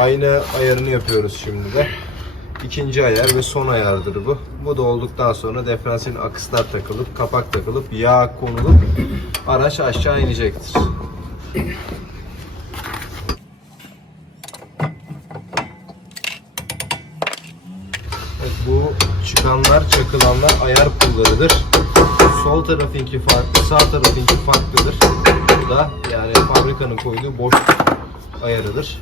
Aynı ayarını yapıyoruz şimdi de. İkinci ayar ve son ayardır bu. Bu da olduktan sonra diferansiyelin akıslar takılıp, kapak takılıp, yağ konulup araç aşağı inecektir. Bu çıkanlar, çakılanlar ayar pullarıdır. Sol tarafınki farklı, sağ tarafınki farklıdır. Bu da yani fabrikanın koyduğu boş ayarıdır.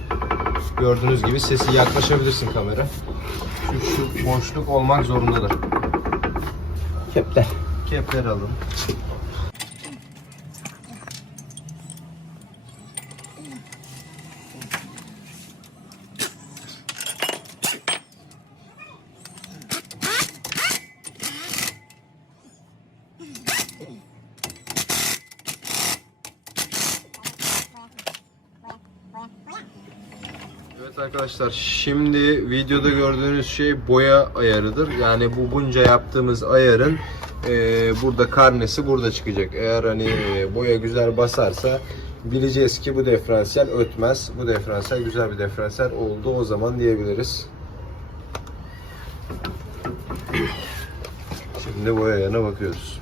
Gördüğünüz gibi sesi yaklaşabilirsin kamera. Şu, şu boşluk olmak zorundadır. Kepler. Kepleri alın. Evet arkadaşlar şimdi videoda gördüğünüz şey boya ayarıdır. Yani bu bunca yaptığımız ayarın e, burada karnesi burada çıkacak. Eğer hani e, boya güzel basarsa bileceğiz ki bu diferansiyel ötmez. Bu diferansiyel güzel bir diferansiyel oldu o zaman diyebiliriz. Şimdi boya ayarına bakıyoruz.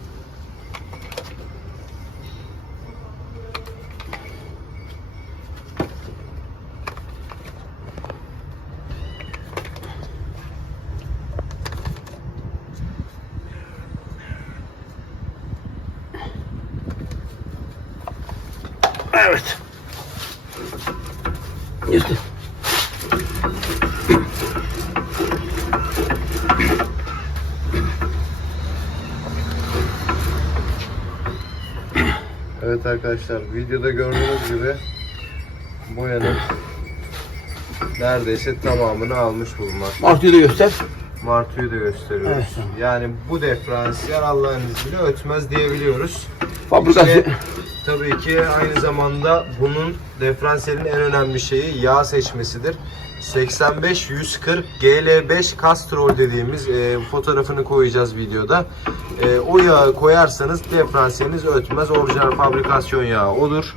Evet. Gitti. Evet arkadaşlar videoda gördüğünüz gibi boyanın neredeyse tamamını almış bulunmakta. Martı'yı da göster. Martu'yu da gösteriyoruz. Evet. Yani bu diferansiyel Allah'ın izniyle ötmez diyebiliyoruz. Fabrikası. İşte, tabii ki aynı zamanda bunun diferansiyelin en önemli şeyi yağ seçmesidir. 85-140 GL5 Castrol dediğimiz e, fotoğrafını koyacağız videoda. E, o yağı koyarsanız diferansiyeliniz ötmez. Orijinal fabrikasyon yağı odur.